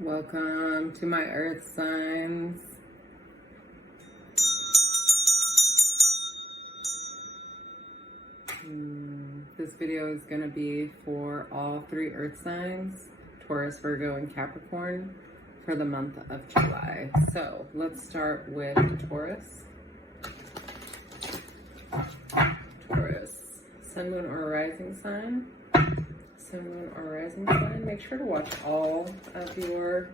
Welcome to my earth signs. This video is going to be for all 3 earth signs, Taurus, Virgo, and Capricorn, for the month of July. So let's start with Taurus. Taurus, sun, moon, or rising sign. Sun, moon, or rising sign. Make sure to watch all of your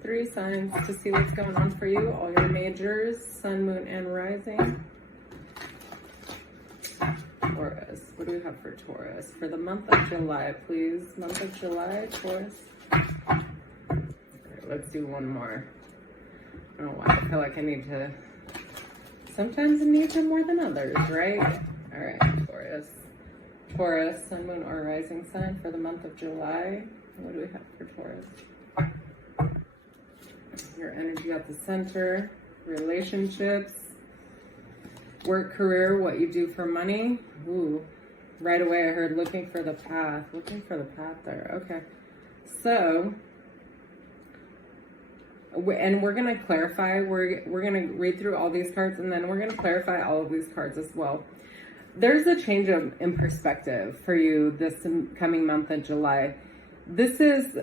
3 signs to see what's going on for you. All your majors, sun, moon, and rising. Taurus. What do we have for Taurus? For the month of July, please. Month of July, Taurus. All right, let's do one more. I don't know why. I feel like I need to... Sometimes I need them more than others, right? All right, Taurus. Taurus, sun, moon, or rising sign for the month of July. What do we have for Taurus? Your energy at the center, relationships, work, career, what you do for money. Ooh, right away I heard looking for the path. Looking for the path there. Okay. So, and we're going to clarify. We're going to read through all these cards, and then we're going to clarify all of these cards as well. There's a change in perspective for you this coming month of July. This is,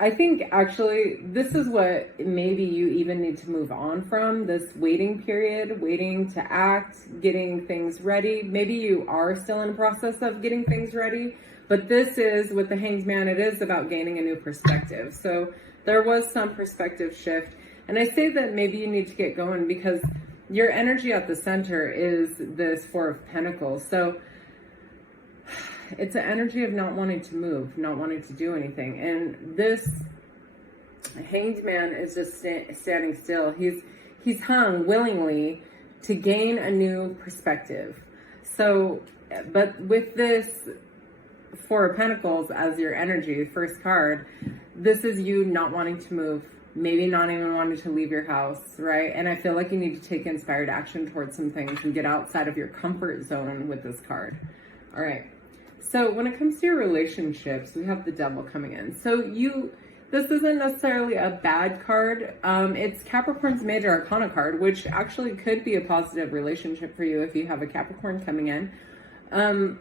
I think actually, this is what maybe you even need to move on from, this waiting period, waiting to act, getting things ready. Maybe you are still in the process of getting things ready, but this is, with the Hanged Man, it is about gaining a new perspective. So there was some perspective shift. And I say that maybe you need to get going because your energy at the center is this 4 of Pentacles. So it's an energy of not wanting to move, not wanting to do anything. And this Hanged Man is just standing still. He's hung willingly to gain a new perspective. So, but with this 4 of Pentacles as your energy, first card, this is you not wanting to move, maybe not even wanting to leave your house, right? And I feel like you need to take inspired action towards some things and get outside of your comfort zone with this card. All right. So when it comes to your relationships, we have the Devil coming in. So this isn't necessarily a bad card. It's Capricorn's Major Arcana card, which actually could be a positive relationship for you if you have a Capricorn coming in.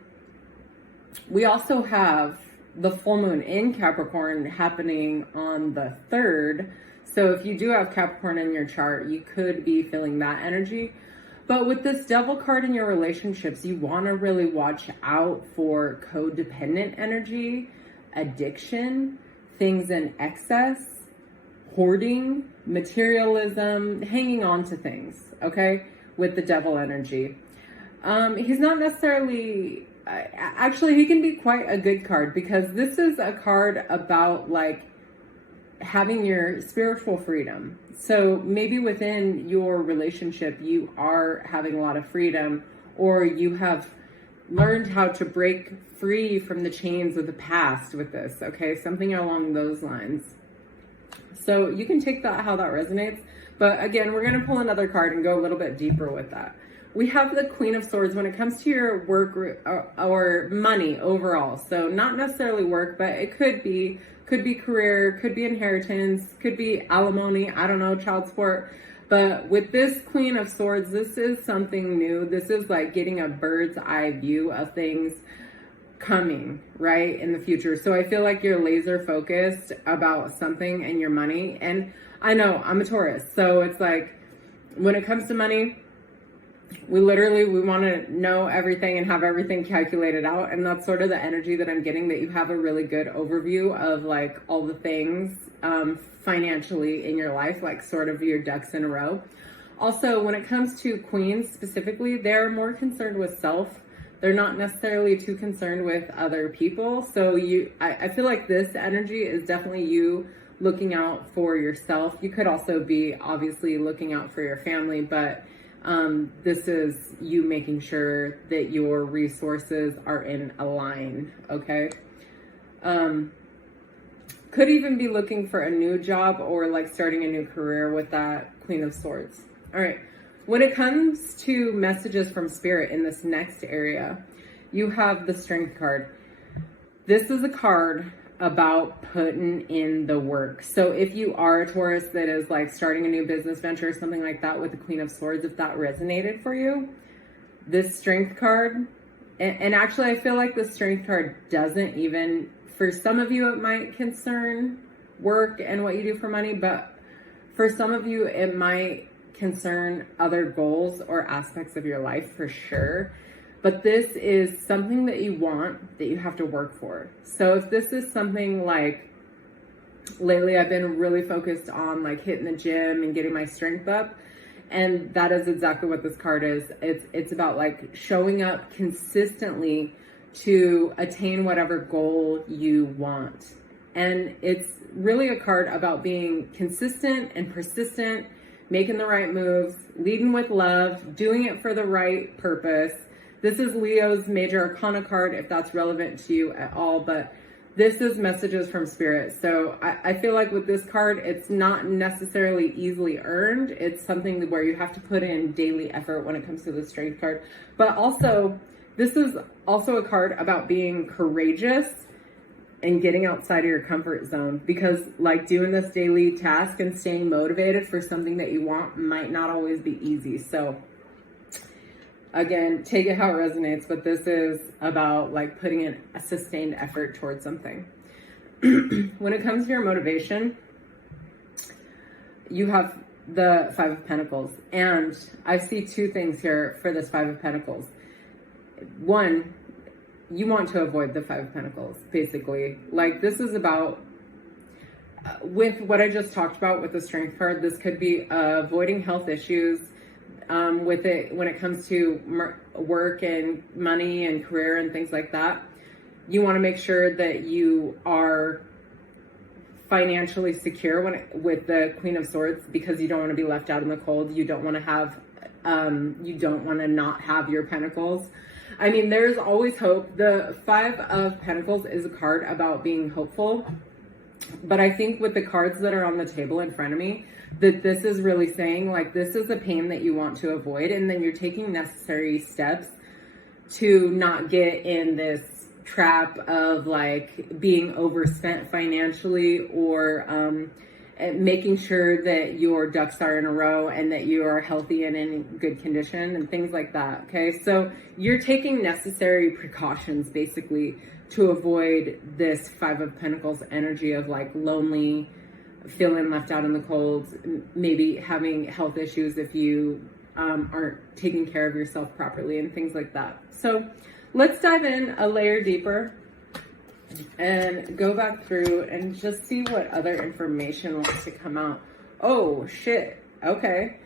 We also have the full moon in Capricorn happening on the 3rd. So if you do have Capricorn in your chart, you could be feeling that energy. But with this Devil card in your relationships, you want to really watch out for codependent energy, addiction, things in excess, hoarding, materialism, hanging on to things, okay, with the Devil energy. He's not necessarily... actually, he can be quite a good card because this is a card about like having your spiritual freedom. So maybe within your relationship, you are having a lot of freedom, or you have learned how to break free from the chains of the past with this. Okay. Something along those lines. So you can take that, how that resonates. But again, we're going to pull another card and go a little bit deeper with that. We have the Queen of Swords when it comes to your work or money overall. So not necessarily work, but it could be career, could be inheritance, could be alimony, I don't know, child support. But with this Queen of Swords, this is something new. This is like getting a bird's eye view of things coming, right, in the future. So I feel like you're laser focused about something and your money. And I know I'm a Taurus, so it's like when it comes to money, we want to know everything and have everything calculated out. And that's sort of the energy that I'm getting, that you have a really good overview of like all the things financially in your life, like sort of your ducks in a row. Also, when it comes to queens specifically, they're more concerned with self. They're not necessarily too concerned with other people. So I feel like this energy is definitely you looking out for yourself. You could also be obviously looking out for your family, but this is you making sure that your resources are in a line, okay? Could even be looking for a new job or like starting a new career with that Queen of Swords. All right, when it comes to messages from Spirit in this next area, you have the Strength card. This is a card about putting in the work. So if you are a Taurus that is like starting a new business venture or something like that with the Queen of Swords, if that resonated for you, this Strength card, and actually I feel like the Strength card doesn't even, for some of you it might concern work and what you do for money, but for some of you it might concern other goals or aspects of your life for sure. But this is something that you want, that you have to work for. So if this is something like, lately I've been really focused on like hitting the gym and getting my strength up. And that is exactly what this card is. It's about like showing up consistently to attain whatever goal you want. And it's really a card about being consistent and persistent, making the right moves, leading with love, doing it for the right purpose. This is Leo's major arcana card, if that's relevant to you at all, but this is messages from spirit. So I feel like with this card, it's not necessarily easily earned. It's something where you have to put in daily effort when it comes to the Strength card. But also, this is also a card about being courageous and getting outside of your comfort zone, because like doing this daily task and staying motivated for something that you want might not always be easy. So again, take it how it resonates, but this is about like putting in a sustained effort towards something. When it comes to your motivation, you have the Five of Pentacles, and I see two things here for this Five of Pentacles. One, you want to avoid the Five of Pentacles, basically. Like this is about, with what I just talked about with the Strength card, this could be avoiding health issues, with it when it comes to work and money and career and things like that. You want to make sure that you are financially secure with the Queen of Swords, because you don't want to be left out in the cold. You don't want to have, you don't want to not have your pentacles. I mean, there's always hope. The Five of Pentacles is a card about being hopeful. But I think with the cards that are on the table in front of me, that this is really saying like, this is a pain that you want to avoid. And then you're taking necessary steps to not get in this trap of like being overspent financially, or making sure that your ducks are in a row and that you are healthy and in good condition and things like that. Okay. So you're taking necessary precautions basically to avoid this Five of Pentacles energy of like lonely, feeling left out in the cold, maybe having health issues if you aren't taking care of yourself properly and things like that. So let's dive in a layer deeper and go back through and just see what other information wants to come out. Oh shit. Okay.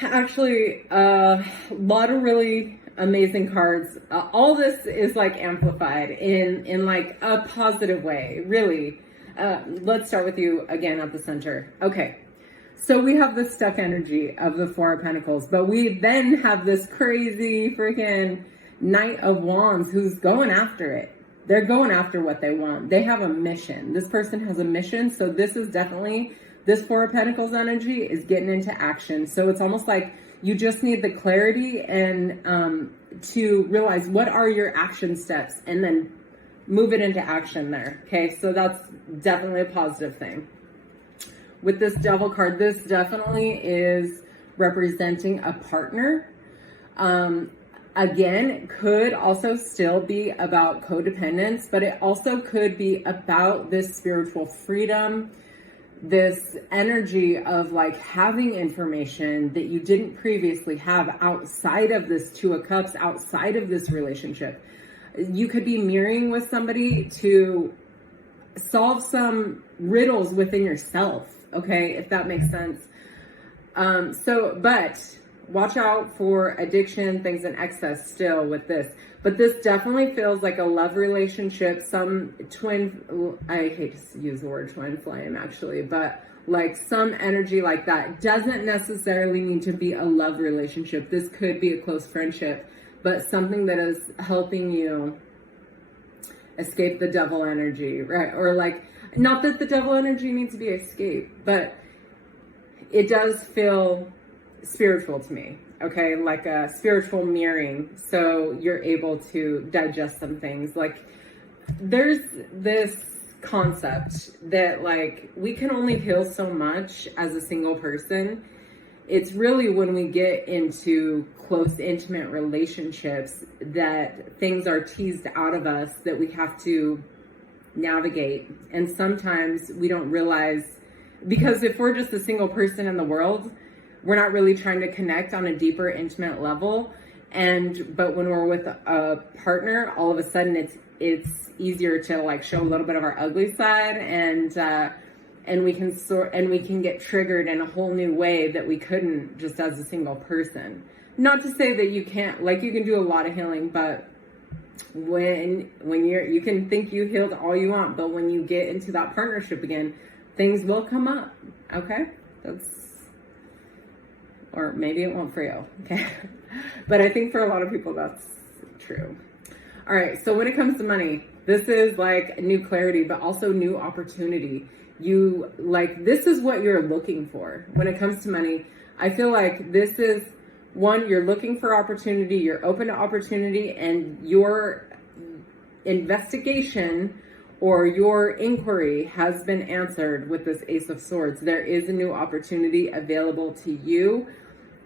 Actually, a lot of really amazing cards. All this is like amplified in like a positive way, really. Let's start with you again at the center. Okay. So we have the stuck energy of the Four of Pentacles, but we then have this crazy freaking Knight of Wands who's going after it. They're going after what they want. They have a mission. This person has a mission. So this is definitely, this Four of Pentacles energy is getting into action. So it's almost like you just need the clarity and to realize what are your action steps and then move it into action there. Okay, so that's definitely a positive thing. With this Devil card, this definitely is representing a partner. Again, it could also still be about codependence, but it also could be about this spiritual freedom, this energy of like having information that you didn't previously have outside of this Two of Cups, outside of this relationship. You could be mirroring with somebody to solve some riddles within yourself, okay, if that makes sense. But watch out for addiction, things in excess still with this. But this definitely feels like a love relationship, some twin, I hate to use the word twin flame actually, but like some energy like that. Doesn't necessarily need to be a love relationship. This could be a close friendship, but something that is helping you escape the devil energy, right? Or like, not that the devil energy needs to be escaped, but it does feel spiritual to me, okay? Like a spiritual mirroring. So you're able to digest some things. Like there's this concept that like we can only heal so much as a single person. It's really when we get into close, intimate relationships that things are teased out of us that we have to navigate. And sometimes we don't realize, because if we're just a single person in the world, we're not really trying to connect on a deeper, intimate level. But when we're with a partner, all of a sudden it's easier to like show a little bit of our ugly side, and we can get triggered in a whole new way that we couldn't just as a single person. Not to say that you can't, like, you can do a lot of healing, but when you can think you healed all you want, but when you get into that partnership again, things will come up. Okay, or maybe it won't for you. Okay, but I think for a lot of people that's true. All right, so when it comes to money, this is like new clarity, but also new opportunity. This is what you're looking for when it comes to money. I feel like this is one, you're looking for opportunity, you're open to opportunity, and your investigation or your inquiry has been answered with this Ace of Swords. There is a new opportunity available to you.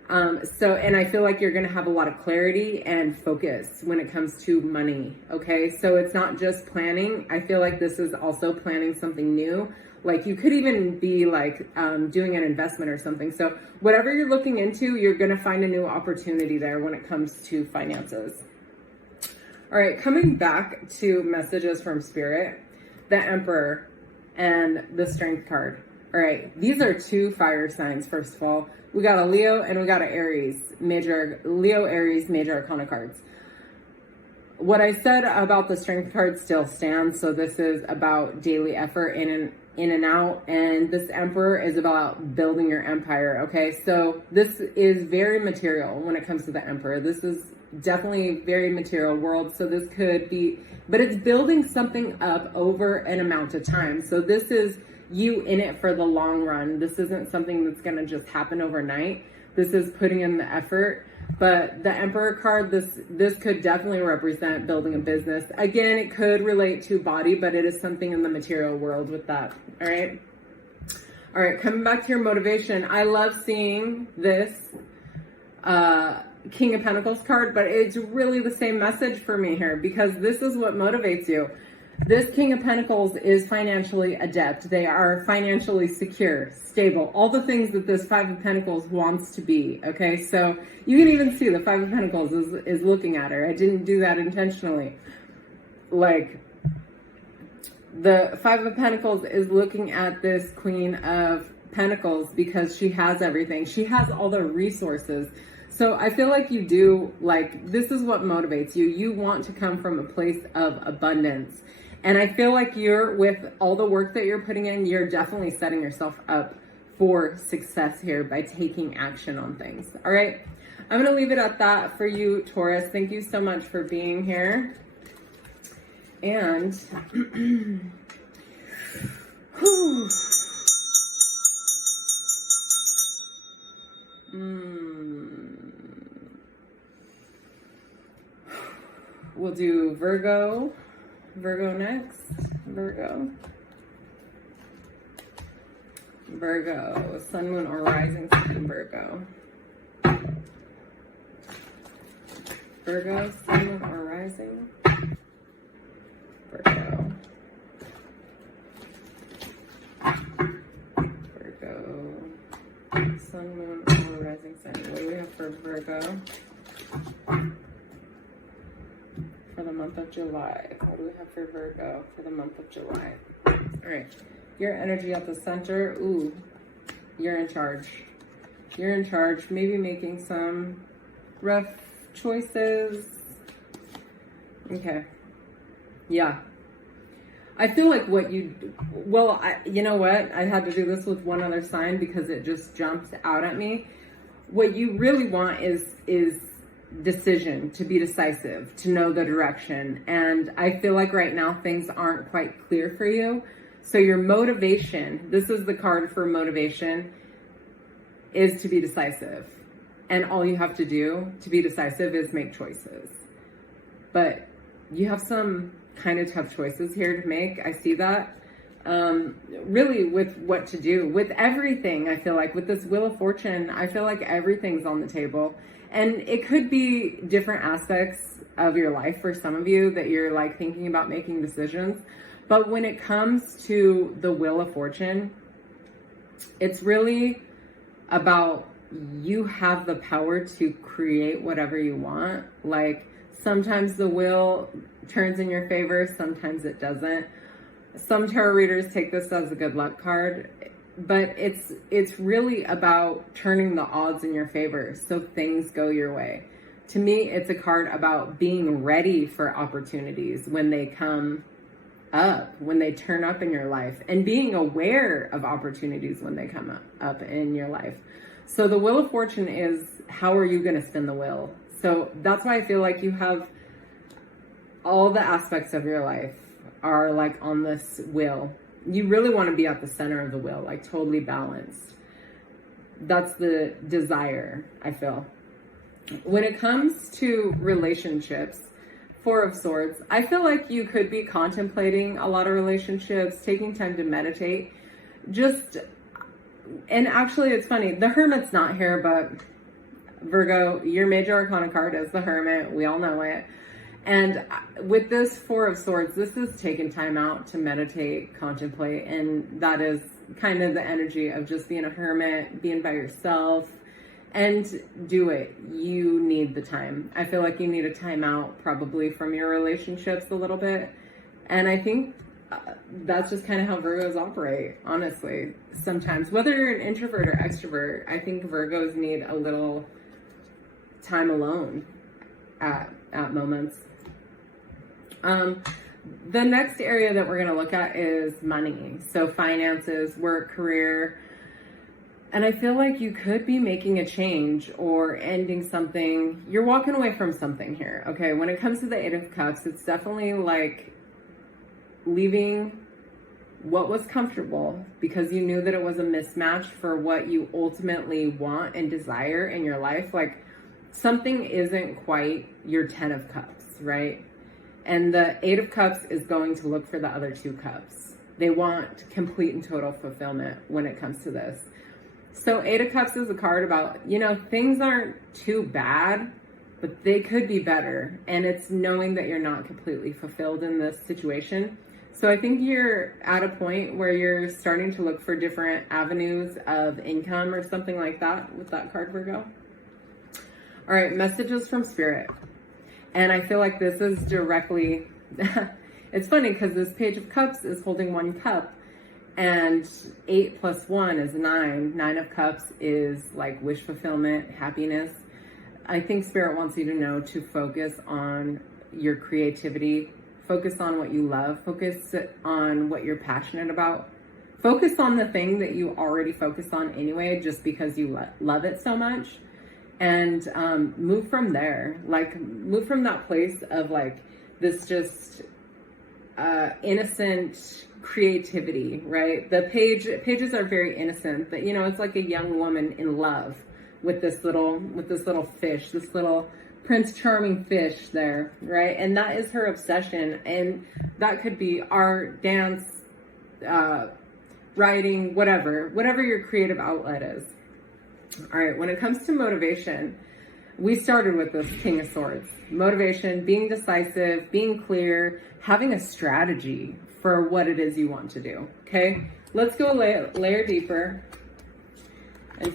And I feel like you're going to have a lot of clarity and focus when it comes to money. Okay. So it's not just planning. I feel like this is also planning something new. Like you could even be like, doing an investment or something. So whatever you're looking into, you're going to find a new opportunity there when it comes to finances. All right. Coming back to messages from Spirit, the Emperor and the Strength card. All right. These are two fire signs. First of all, we got a Leo and we got an Aries, Leo, Aries, major arcana cards. What I said about the Strength card still stands. So this is about daily effort in and out. And this Emperor is about building your empire. Okay. So this is very material when it comes to the Emperor. This is definitely very material world. So this could be, but it's building something up over an amount of time. So this is you in it for the long run. This isn't something that's going to just happen overnight. This is putting in the effort. But the Emperor card, this could definitely represent building a business. Again, it could relate to body, but it is something in the material world with that. All right. All right. Coming back to your motivation. I love seeing this King of Pentacles card, but it's really the same message for me here, because this is what motivates you. This King of Pentacles is financially adept. They are financially secure, stable, all the things that this Five of Pentacles wants to be. Okay, so you can even see the Five of Pentacles is looking at her. I didn't do that intentionally. Like, the Five of Pentacles is looking at this Queen of Pentacles because she has everything. She has all the resources. So I feel like you do, like, this is what motivates you. You want to come from a place of abundance. And I feel like with all the work that you're putting in, you're definitely setting yourself up for success here by taking action on things. All right. I'm going to leave it at that for you, Taurus. Thank you so much for being here. And we'll do Virgo next. Virgo, sun, moon, or rising sign Virgo. Virgo, sun, moon, or rising Virgo. Sun, moon, or rising sign. What do we have for Virgo for the month of July? What do we have for Virgo for the month of July? All right. Your energy at the center. Ooh, you're in charge. You're in charge. Maybe making some rough choices. Okay. Yeah. I feel like you know what? I had to do this with one other sign because it just jumped out at me. What you really want is decision, to be decisive, to know the direction. And I feel like right now things aren't quite clear for you. So your motivation, this is the card for motivation, is to be decisive. And all you have to do to be decisive is make choices. But you have some kind of tough choices here to make. I see that. Really with what to do with everything. I feel like with this Wheel of Fortune, I feel like everything's on the table, and it could be different aspects of your life for some of you that you're like thinking about making decisions. But when it comes to the Wheel of Fortune, it's really about you have the power to create whatever you want. Like sometimes the wheel turns in your favor, sometimes it doesn't. Some tarot readers take this as a good luck card, but it's really about turning the odds in your favor so things go your way. To me, it's a card about being ready for opportunities when they come up, when they turn up in your life, and being aware of opportunities when they come up in your life. So the Wheel of Fortune is, how are you going to spin the wheel? So that's why I feel like you have all the aspects of your life are like on this wheel. You really want to be at the center of the wheel, like totally balanced. That's the desire, I feel. When it comes to relationships, Four of Swords, I feel like you could be contemplating a lot of relationships, taking time to meditate. And actually it's funny, the Hermit's not here, but Virgo, your major arcana card is the Hermit. We all know it. And with this Four of Swords, this is taking time out to meditate, contemplate, and that is kind of the energy of just being a hermit, being by yourself, and do it. You need the time. I feel like you need a time out probably from your relationships a little bit. And I think that's just kind of how Virgos operate, honestly. Sometimes, whether you're an introvert or extrovert, I think Virgos need a little time alone at moments. The next area that we're going to look at is money. So finances, work, career. And I feel like you could be making a change or ending something. You're walking away from something here. Okay. When it comes to the Eight of Cups, it's definitely like leaving what was comfortable because you knew that it was a mismatch for what you ultimately want and desire in your life. Like something isn't quite your 10 of Cups, right? And the Eight of Cups is going to look for the other two cups. They want complete and total fulfillment when it comes to this. So Eight of Cups is a card about, things aren't too bad, but they could be better. And it's knowing that you're not completely fulfilled in this situation. So I think you're at a point where you're starting to look for different avenues of income or something like that with that card, Virgo. All right, messages from Spirit. And I feel like this is directly, it's funny because this Page of Cups is holding one cup and 8 plus 1 is 9. 9 of Cups is like wish fulfillment, happiness. I think Spirit wants you to know to focus on your creativity, focus on what you love, focus on what you're passionate about, focus on the thing that you already focus on anyway, just because you love it so much. And move from there, like move from that place of like this just innocent creativity, right? The pages are very innocent, but it's like a young woman in love with this little fish, this little Prince Charming fish there, right? And that is her obsession. And that could be art, dance, writing, whatever your creative outlet is. All right, when it comes to motivation, we started with this King of Swords. Motivation, being decisive, being clear, having a strategy for what it is you want to do, okay? Let's go a layer deeper and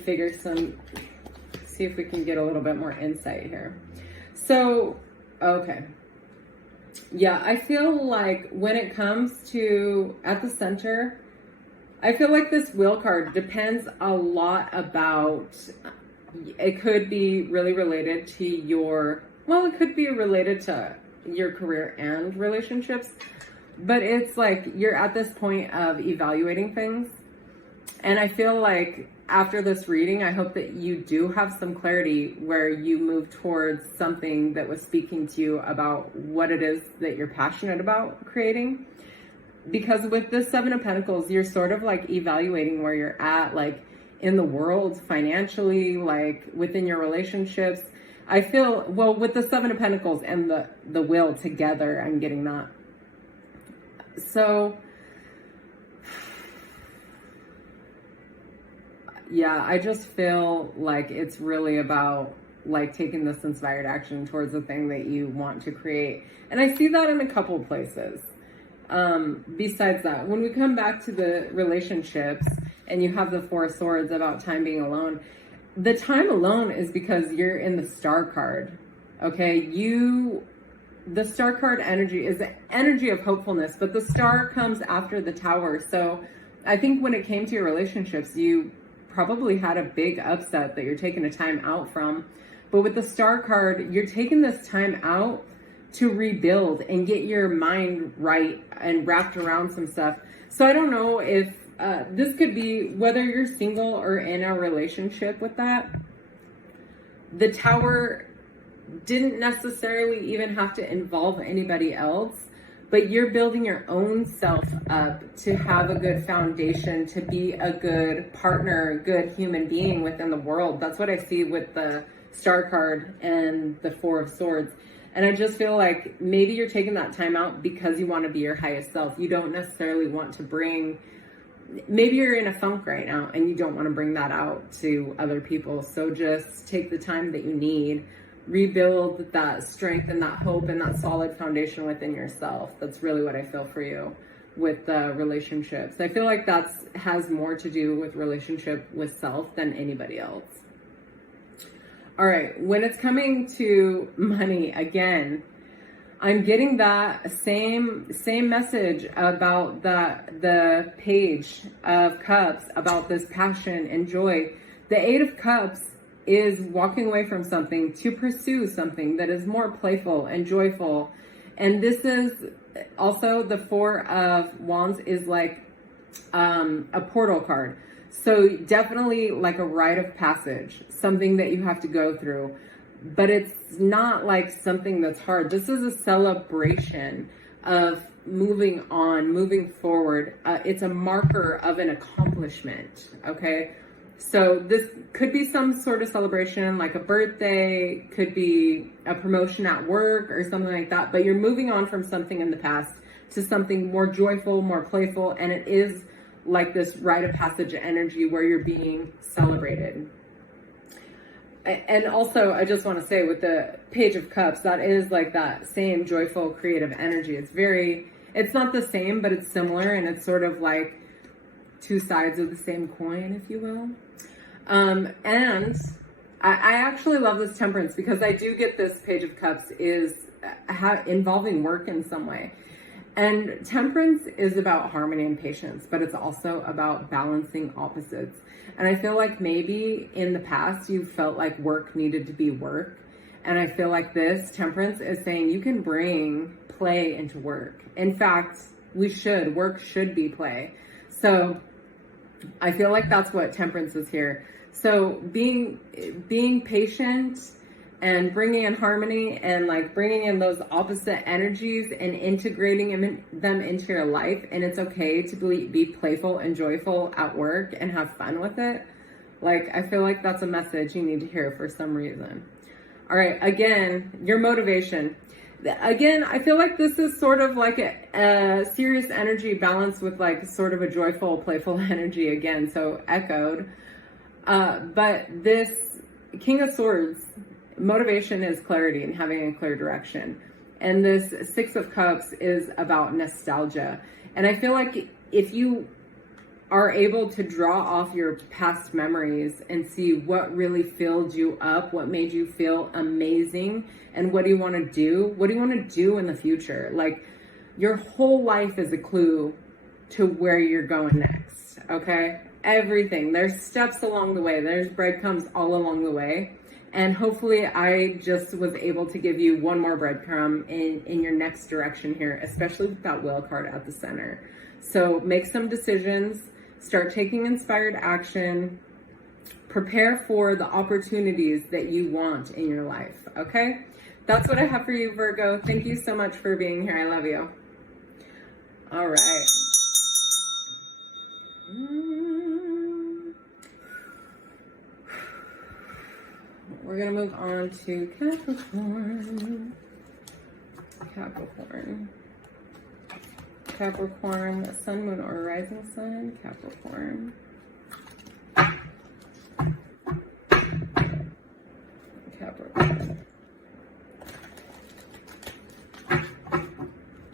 see if we can get a little bit more insight here. So, okay. Yeah, I feel like when it comes to at the center, I feel like this wheel card depends a lot about, it could be really related to it could be related to your career and relationships, but it's like you're at this point of evaluating things. And I feel like after this reading, I hope that you do have some clarity where you move towards something that was speaking to you about what it is that you're passionate about creating. Because with the Seven of Pentacles, you're sort of like evaluating where you're at, like in the world, financially, like within your relationships. I feel, with the Seven of Pentacles and the Wheel together, I'm getting that. So, yeah, I just feel like it's really about like taking this inspired action towards the thing that you want to create. And I see that in a couple places. Besides that, when we come back to the relationships and you have the Four of Swords about time being alone, the time alone is because you're in the Star card. Okay, the Star card energy is the energy of hopefulness, but the Star comes after the Tower. So I think when it came to your relationships, you probably had a big upset that you're taking a time out from. But with the Star card, you're taking this time out to rebuild and get your mind right and wrapped around some stuff. So I don't know if this could be whether you're single or in a relationship with that. The Tower didn't necessarily even have to involve anybody else, but you're building your own self up to have a good foundation, to be a good partner, a good human being within the world. That's what I see with the Star card and the Four of Swords. And I just feel like maybe you're taking that time out because you want to be your highest self. You don't necessarily want to bring, maybe you're in a funk right now and you don't want to bring that out to other people. So just take the time that you need, rebuild that strength and that hope and that solid foundation within yourself. That's really what I feel for you with the relationships. I feel like that has more to do with relationship with self than anybody else. All right, when it's coming to money, again, I'm getting that same message about the Page of Cups, about this passion and joy. The Eight of Cups is walking away from something to pursue something that is more playful and joyful. And this is also the Four of Wands is like a portal card. So definitely like a rite of passage, something that you have to go through, but it's not like something that's hard. This is a celebration of moving on, moving forward. It's a marker of an accomplishment. Okay. So this could be some sort of celebration, like a birthday, could be a promotion at work or something like that, but you're moving on from something in the past to something more joyful, more playful. And it is like this rite of passage energy where you're being celebrated. And also, I just want to say with the Page of Cups, that is like that same joyful, creative energy. It's not the same, but it's similar, and it's sort of like two sides of the same coin, if you will. And I actually love this Temperance because I do get this Page of Cups is involving work in some way. And Temperance is about harmony and patience, but it's also about balancing opposites. And I feel like maybe in the past you felt like work needed to be work. And I feel like this Temperance is saying you can bring play into work. In fact, work should be play. So I feel like that's what Temperance is here. So being patient and bringing in harmony and like bringing in those opposite energies and integrating them into your life. And it's okay to be playful and joyful at work and have fun with it. Like, I feel like that's a message you need to hear for some reason. All right. Again, your motivation. Again, I feel like this is sort of like a serious energy balanced with like sort of a joyful, playful energy again. So echoed. But this King of Swords, motivation is clarity and having a clear direction. And this Six of Cups is about nostalgia. And I feel like if you are able to draw off your past memories and see what really filled you up, what made you feel amazing, and what do you want to do? What do you want to do in the future? Like, your whole life is a clue to where you're going next, okay? Everything. There's steps along the way. There's breadcrumbs all along the way. And hopefully I just was able to give you one more breadcrumb in your next direction here, especially with that Wheel card at the center. So make some decisions, start taking inspired action, prepare for the opportunities that you want in your life, okay? That's what I have for you, Virgo. Thank you so much for being here. I love you. All right. We're going to move on to Capricorn. Capricorn, sun, moon, or rising sun, Capricorn. Capricorn.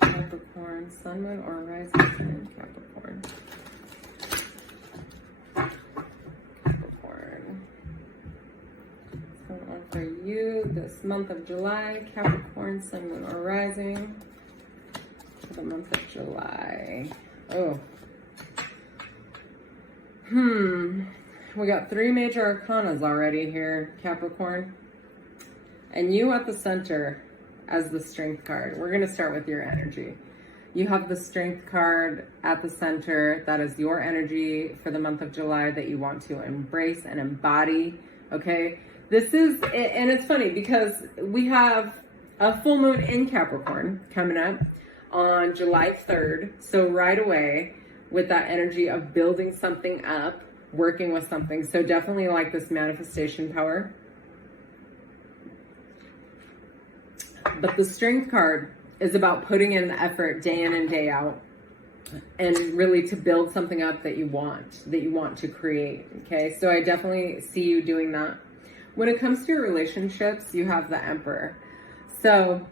Capricorn, sun, moon, or rising sun, Capricorn. Capricorn. What's going on for you this month of July, Capricorn, sun, moon, or rising? For the month of July. Oh. We got 3 major arcanas already here, Capricorn. And you at the center as the strength card. We're going to start with your energy. You have the strength card at the center. That is your energy for the month of July that you want to embrace and embody. Okay. This is, and it's funny because we have a full moon in Capricorn coming up on July 3rd. So right away with that energy of building something up, working with something. So definitely like this manifestation power. But the strength card is about putting in the effort day in and day out and really to build something up that you want to create. Okay. So I definitely see you doing that. When it comes to your relationships, you have the Emperor. So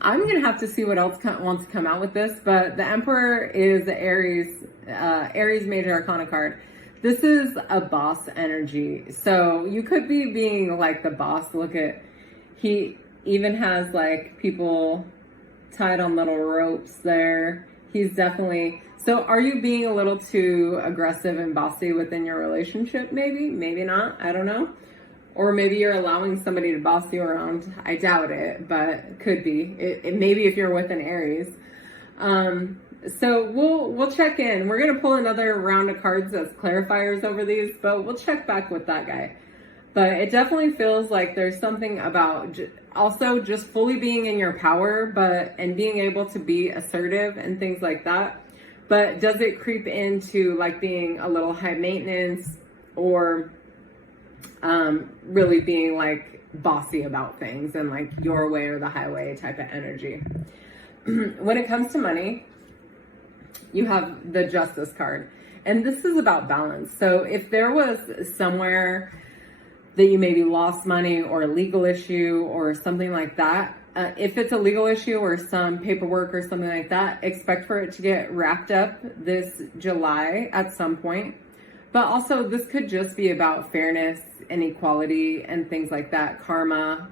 I'm going to have to see what else wants to come out with this, but the Emperor is the Aries major arcana card. This is a boss energy. So you could be being like the boss. Look at, he even has like people tied on little ropes there. He's definitely, so are you being a little too aggressive and bossy within your relationship? Maybe, maybe not. I don't know. Or maybe you're allowing somebody to boss you around. I doubt it, but could be. It maybe if you're with an Aries. So we'll check in. We're going to pull another round of cards as clarifiers over these, but we'll check back with that guy. But it definitely feels like there's something about also just fully being in your power, and being able to be assertive and things like that. But does it creep into like being a little high maintenance or really being like bossy about things and like your way or the highway type of energy? When it comes to money, you have the Justice card. And this is about balance. So if there was somewhere that you maybe lost money or a legal issue or something like that, if it's a legal issue or some paperwork or something like that, expect for it to get wrapped up this July at some point. But also this could just be about fairness and equality and things like that, karma,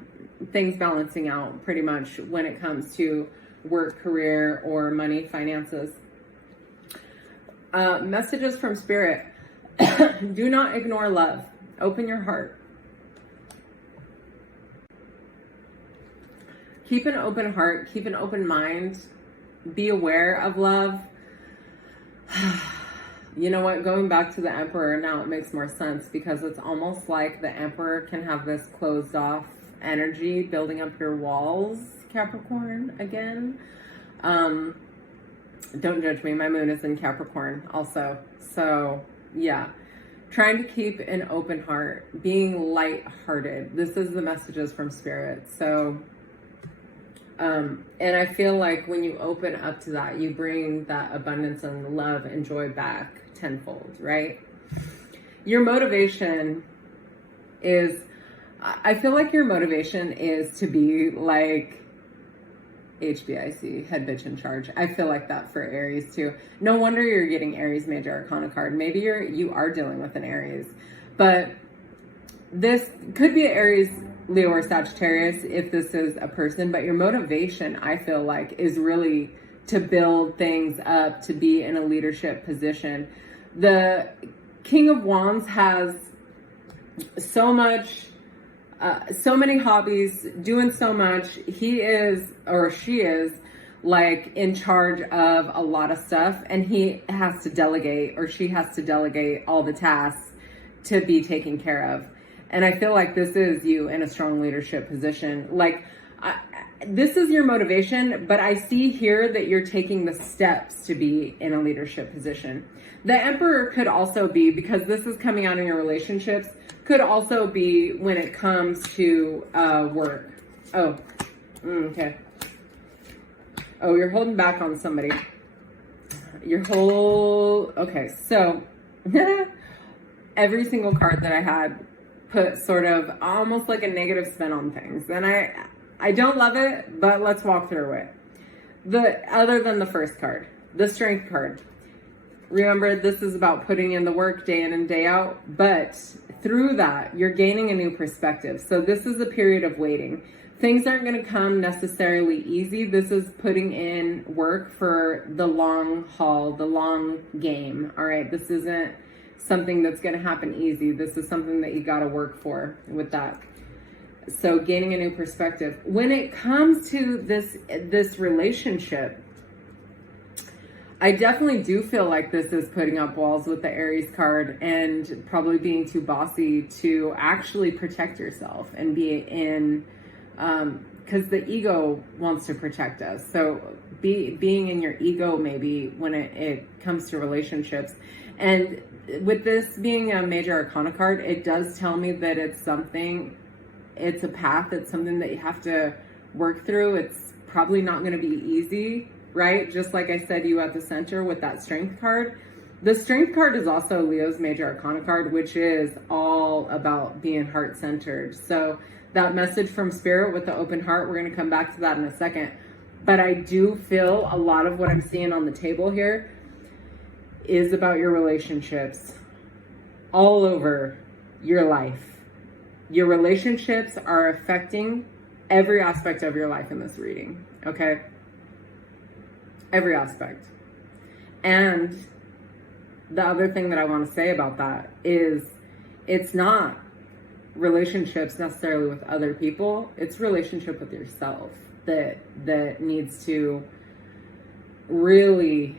things balancing out pretty much when it comes to work, career, or money, finances. Messages from Spirit. Do not ignore love. Open your heart. Keep an open heart. Keep an open mind. Be aware of love. You know what? Going back to the Emperor now, it makes more sense because it's almost like the Emperor can have this closed off energy building up your walls, Capricorn, again. Don't judge me. My moon is in Capricorn also. So yeah, trying to keep an open heart, being light-hearted. This is the messages from Spirit. So, and I feel like when you open up to that, you bring that abundance and love and joy back tenfold, right? Your motivation is, I feel like your motivation is to be like HBIC, head bitch in charge. I feel like that for Aries too. No wonder you're getting Aries major arcana card. Maybe you are dealing with an Aries, but this could be an Aries, Leo, or Sagittarius if this is a person. But your motivation, I feel like, is really to build things up, to be in a leadership position. The King of Wands has so much, so many hobbies, doing so much. He is, or she is, like in charge of a lot of stuff, and he has to delegate, or she has to delegate all the tasks to be taken care of. And I feel like this is you in a strong leadership position. Like, this is your motivation, but I see here that you're taking the steps to be in a leadership position. The Emperor could also be, because this is coming out in your relationships, could also be when it comes to work. Oh, okay. Oh, you're holding back on somebody. Okay, so every single card that I had put sort of almost like a negative spin on things. And I don't love it, but let's walk through it. Other than the first card, the Strength card. Remember, this is about putting in the work day in and day out, but through that, you're gaining a new perspective. So this is a period of waiting. Things aren't going to come necessarily easy. This is putting in work for the long haul, the long game. All right, this isn't something that's going to happen easy. This is something that you got to work for with that. So gaining a new perspective. When it comes to this relationship, I definitely do feel like this is putting up walls with the Aries card and probably being too bossy to actually protect yourself and be in, because the ego wants to protect us. So being in your ego maybe when it comes to relationships. And with this being a major arcana card, it does tell me that it's a path, it's something that you have to work through. It's probably not going to be easy, right? Just like I said, you at the center with that Strength card. The Strength card is also Leo's major arcana card, which is all about being heart-centered. So that message from Spirit with the open heart, we're going to come back to that in a second. But I do feel a lot of what I'm seeing on the table here is about your relationships all over your life. Your relationships are affecting every aspect of your life in this reading, okay? Every aspect. And the other thing that I want to say about that is it's not relationships necessarily with other people. It's relationship with yourself that needs to really,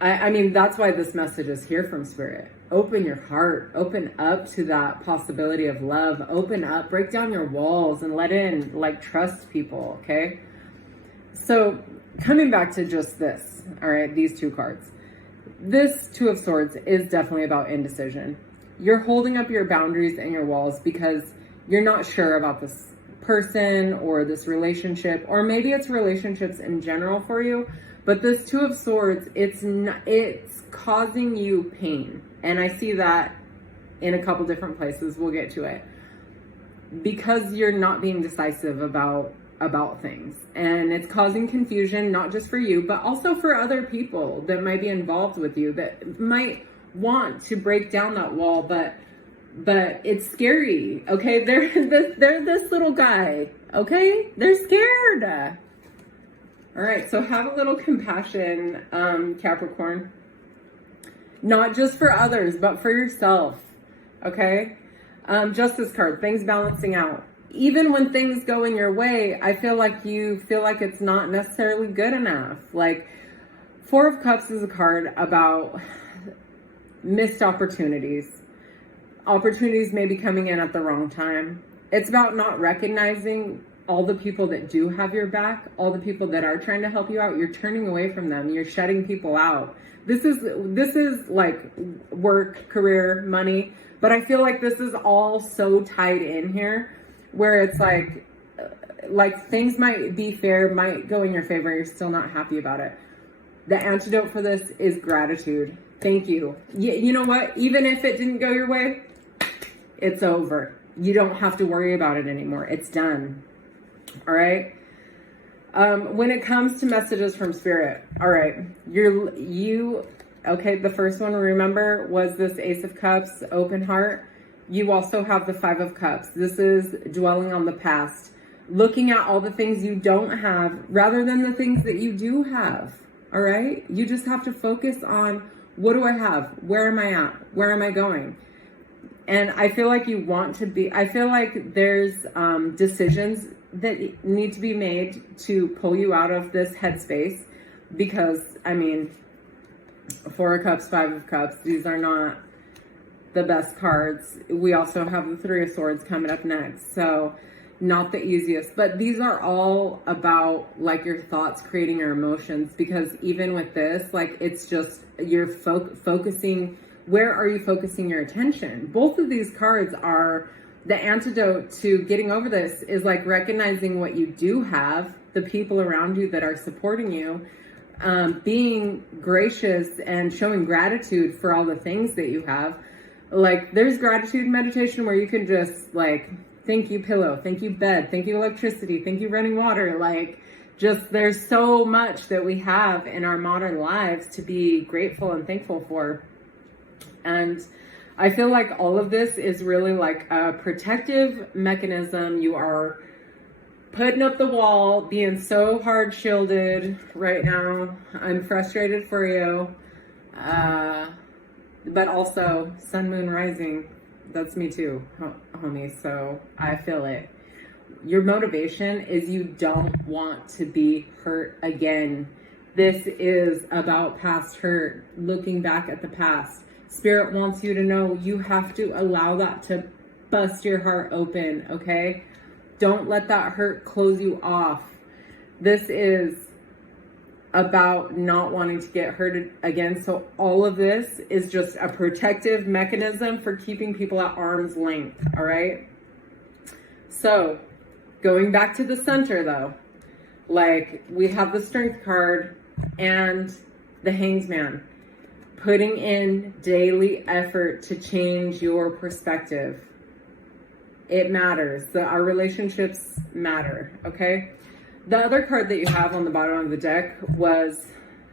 I mean, that's why this message is here from Spirit. Open your heart, open up to that possibility of love, open up, break down your walls and let in, like, trust people, okay? So coming back to just this, all right, these two cards. This Two of Swords is definitely about indecision. You're holding up your boundaries and your walls because you're not sure about this person or this relationship, or maybe it's relationships in general for you. But this Two of Swords, it's causing you pain. And I see that in a couple different places. We'll get to it. Because you're not being decisive about things. And it's causing confusion, not just for you, but also for other people that might be involved with you, that might want to break down that wall, but it's scary, okay? They're this little guy, okay? They're scared. All right, so have a little compassion, Capricorn. Not just for others, but for yourself, okay? Justice card, things balancing out. Even when things go in your way, I feel like you feel like it's not necessarily good enough. Like, Four of Cups is a card about missed opportunities. Opportunities may be coming in at the wrong time. It's about not recognizing all the people that do have your back, all the people that are trying to help you out. You're turning away from them. You're shutting people out. This is like work, career, money, but I feel like this is all so tied in here where it's like things might be fair, might go in your favor. You're still not happy about it. The antidote for this is gratitude. Thank you. You know what? Even if it didn't go your way, it's over. You don't have to worry about it anymore. It's done. All right. When it comes to messages from Spirit, all right, okay, the first one, remember, was this Ace of Cups, open heart. You also have the Five of Cups. This is dwelling on the past, looking at all the things you don't have rather than the things that you do have. All right. You just have to focus on, what do I have? Where am I at? Where am I going? And I feel like I feel like there's decisions that need to be made to pull you out of this headspace, because, I mean, Four of Cups, Five of Cups, these are not the best cards. We also have the Three of Swords coming up next, so not the easiest. But these are all about, like, your thoughts creating your emotions, because even with this, like, it's just you're focusing. Where are you focusing your attention? Both of these cards are the antidote to getting over this, is like recognizing what you do have, the people around you that are supporting you, being gracious and showing gratitude for all the things that you have. Like, there's gratitude meditation where you can just like, thank you pillow, thank you bed, thank you electricity, thank you running water. Like, just there's so much that we have in our modern lives to be grateful and thankful for. And I feel like all of this is really like a protective mechanism. You are putting up the wall, being so hard shielded right now. I'm frustrated for you. But also sun, moon, rising. That's me too, homie. So I feel it. Your motivation is you don't want to be hurt again. This is about past hurt, looking back at the past. Spirit wants you to know you have to allow that to bust your heart open, okay? Don't let that hurt close you off. This is about not wanting to get hurt again. So all of this is just a protective mechanism for keeping people at arm's length, all right? So going back to the center though, like we have the Strength card and the Hanged Man, putting in daily effort to change your perspective. It matters. Our relationships matter, okay? The other card that you have on the bottom of the deck was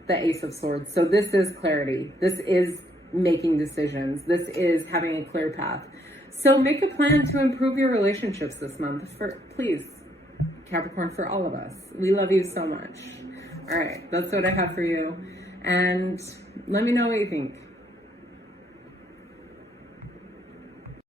the Ace of Swords. So this is clarity. This is making decisions. This is having a clear path. So make a plan to improve your relationships this month. Please, Capricorn, for all of us. We love you so much. All right, that's what I have for you. And let me know what you think.